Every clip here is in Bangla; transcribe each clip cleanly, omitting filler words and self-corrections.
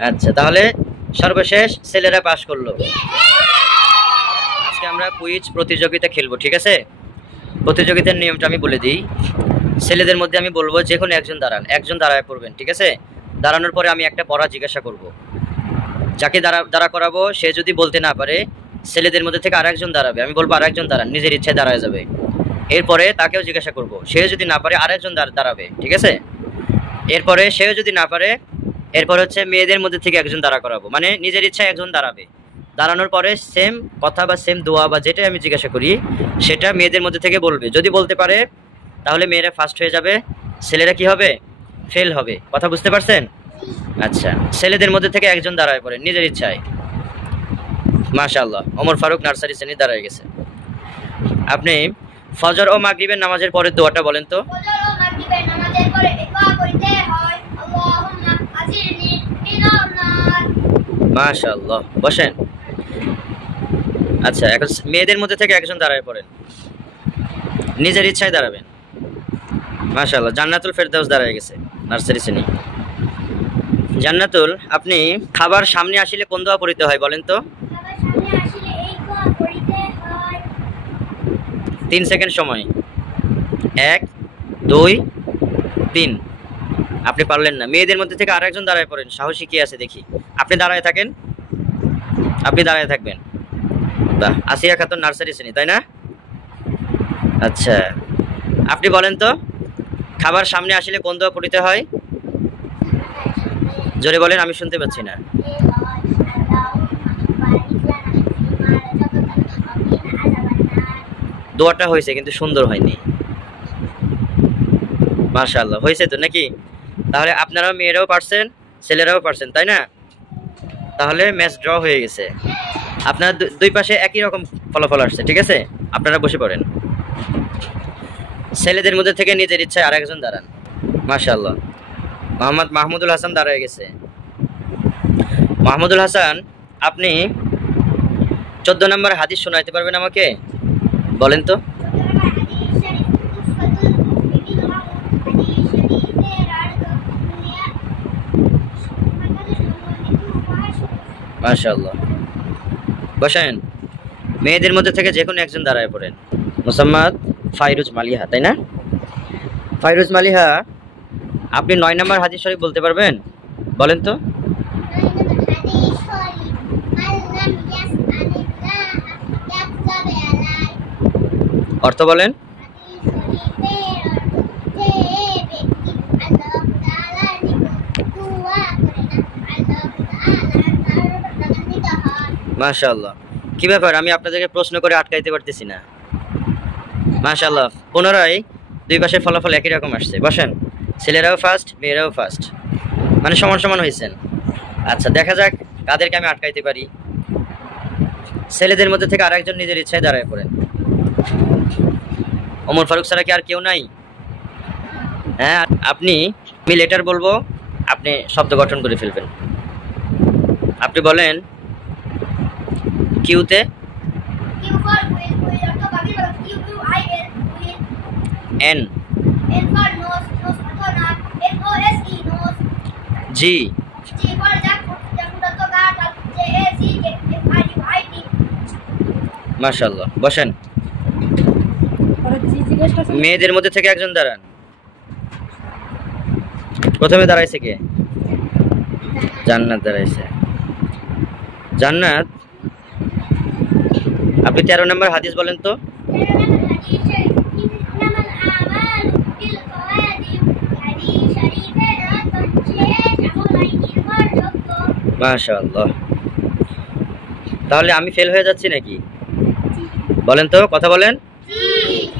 আচ্ছা, তাহলে সর্বশেষ ছেলেরা পাস করলো। আজকে আমরা কুইজ প্রতিযোগিতা খেলবো, ঠিক আছে? প্রতিযোগিতার নিয়মটা আমি বলে দিই। ছেলেদের মধ্যে আমি বলবো যে কোনো একজন দাঁড়ান, একজন দাঁড়ায় পড়বেন, ঠিক আছে? দাঁড়ানোর পরে আমি একটা পড়া জিজ্ঞাসা করব। যাকে দাঁড়া করাবো সে যদি বলতে না পারে, ছেলেদের মধ্যে থেকে আরেকজন দাঁড়াবে, আমি বলবো আরেকজন দাঁড়ান, নিজের ইচ্ছায় দাঁড়ায় যাবে। এরপরে তাকেও জিজ্ঞাসা করব, সে যদি না পারে আরেকজন দাঁড়াবে, ঠিক আছে? এরপরে সেও যদি না পারে, এরপর হচ্ছে মেয়েদের মধ্যে থেকে একজন দাঁড়া করাবো, মানে নিজের ইচ্ছায় একজন দাঁড়াবে। দাঁড়ানোর পরে সেম কথা বা সেম দোয়া বা যেটাই আমি জিজ্ঞাসা করি সেটা মেয়েদের মধ্যে থেকে বলবে। যদি বলতে পারে তাহলে মেয়েরা ফার্স্ট হয়ে যাবে, ছেলেরা কি হবে? ফেল হবে। কথা বুঝতে পারছেন? আচ্ছা, ছেলেদের মধ্যে থেকে একজন দাঁড়ায় পড়েন নিজের ইচ্ছায়। মাশাআল্লাহ, ওমর ফারুক নার্সারি শ্রেণী দাঁড়ায় গেছে। আপনি ফজর ও মাগরিবের নামাজের পরে দোয়াটা বলেন তো। ফজর ও মাগরিবের নামাজের পরে দোয়া করতে হয়, আল্লাহুম্মা আজিরনি মিনান নার। মাশাআল্লাহ, বসেন। আচ্ছা, এখন মেয়েদের মধ্যে থেকে একজন দাঁড়ায় পড়েন, নিজের ইচ্ছায় দাঁড়াবেন। মাশাআল্লাহ, জান্নাতুল ফেরদাউস দাঁড়ায় গেছে নার্সারি শ্রেণী। জান্নাতুল, আপনি খাবার সামনে আসলে কোন দোয়া পড়তে হয় বলেন তো। খাবার সামনে আসলে এই দোয়া পড়তে হয়। 3 সেকেন্ড সময়। 1 2 3। আপনি পারলেন না। মেয়েদের মধ্যে থেকে আরেকজন দাঁড়ায় পড়েন, সাহসী কে আছে দেখি। আপনি দাঁড়ায় থাকেন, আপনি দাঁড়ায় থাকবেন। বাহ, আসিয়া খাতুন নার্সারি শ্রেণী, তাই না? আচ্ছা, আপনি বলেন তো খাবার সামনে আসলে কোন দোয়া পড়তে হয়? জোরে বলেন, আমি শুনতে পাচ্ছি না। দোয়াটা হয়েছে কিন্তু সুন্দর হয়নি। মাশাআল্লাহ, হয়েছে তো নাকি? তাহলে আপনারাও মেয়েরাও পারছেন, ছেলেরাও পারছেন, তাই না? তাহলে ম্যাচ ড্র হয়ে গেছে। আপনারা দুই পাশে একই রকম ফলাফল আসছে, ঠিক আছে? আপনারা বসে পড়েন। ছেলেদের মধ্যে থেকে নিজের ইচ্ছায় আরেকজন দাঁড়ান। মাশাআল্লাহ, মোহাম্মদ মাহমুদুল হাসান দাঁড়ায় গেছে। মাহমুদুল হাসান, আপনি 14 নম্বর হাদিস শোনাইতে পারবেন আমাকে? বলেন তো। মাশাআল্লাহ, বসেন। মেয়েদের মধ্যে থেকে যে কোনো একজন দাঁড়ায় পড়েন। মোসাম্মদ ফাইরুজ মালিহা, তাই না? ফাইরুজ মালিহা, আপনি 9 নম্বর হাদিস শরীফ বলতে পারবেন? বলেন তো। অর্থ বলেন। মাশাআল্লাহ, কি ব্যাপার, আমি আপনাদেরকে প্রশ্ন করে আটকাইতে পারতেছি না। মাশাআল্লাহ, পুনরায় দুই পাশের ফলাফল একই রকম আসছে। বসেন। ছেলেরাও ফার্স্ট, মেয়েরাও ফার্স্ট, মানে সমান সমান হয়েছেন। আচ্ছা, দেখা যাক কাদেরকে আমি আটকাইতে পারি। ছেলেদের মধ্যে থেকে আরেকজন নিজের ইচ্ছায় দাঁড়ায় পড়েন। ওমর ফারুক ছাড়া কি আর কেউ নাই? হ্যাঁ, আমি লেটার বলবো, আপনি শব্দ গঠন করে ফেলবেন। আপনি বলেন কিউতে। এন। জি। মাশাআল্লাহ, বসেন। মেয়েদের মধ্যে থেকে একজন দাঁড়ান। প্রথমে দাঁড়াইছে কে? জান্নাত দাঁড়াইছে। জান্নাত, আপনি 13 নম্বর হাদিস বলেন তো। মাশাআল্লাহ, তাহলে আমি ফেল হয়ে যাচ্ছি নাকি? বলেন তো, কথা বলেন।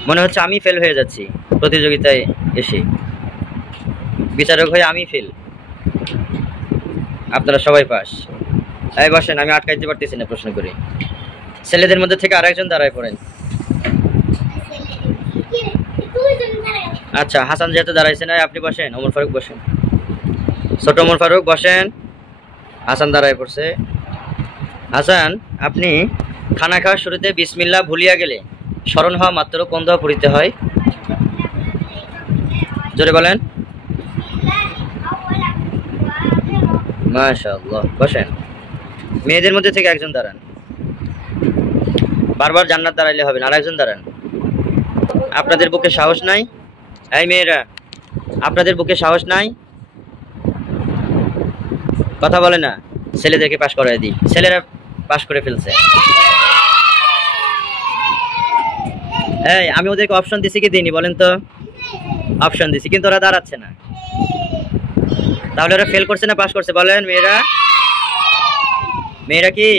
মনে হচ্ছে আমি ফেল হয়ে যাচ্ছি প্রতিযোগিতায় এসে। বিচারক হয়ে আমি ফেল, আপনারা সবাই পাস। এই বসেন, আমি আটকাইতে পারতেছি না প্রশ্ন করে। ছেলেদের মধ্যে থেকে আরেকজন দাঁড়ায় পড়েন। আচ্ছা, হাসান যেহেতু দাঁড়াইছে না, আপনি বসেন। ওমর ফারুক বসেন। ছোট ওমর ফারুক বসেন। হাসান দাঁড়ায় পড়ছে। হাসান, আপনি খানা খাওয়ার শুরুতে বিসমিল্লাহ ভুলিয়া গেলে স্মরণ হওয়া মাত্র কোন দোয়া পড়িতে হয়? জোরে বলেন। মাশাআল্লাহ, বসেন। মেয়েদের মধ্যে থেকে একজন দাঁড়ান। বারবার জান্নাত দাঁড়াইলে হবে না, আরেকজন দাঁড়ান। আপনাদের বুকে সাহস নাই? এই মেয়েরা, আপনাদের বুকে সাহস নাই? কথা বলে না। ছেলেদেরকে পাশ করায় দিই, ছেলেরা পাশ করে ফেলছে। এই আমি ওদেরকে অপশন দিছি কি দিইনি বলেন তো? অপশন দিছি, কিন্তু ওরা দাঁড়াচ্ছে না। তাহলে ওরা ফেল করছে না পাশ করছে বলেন? মেয়েরা, মেয়েরা কি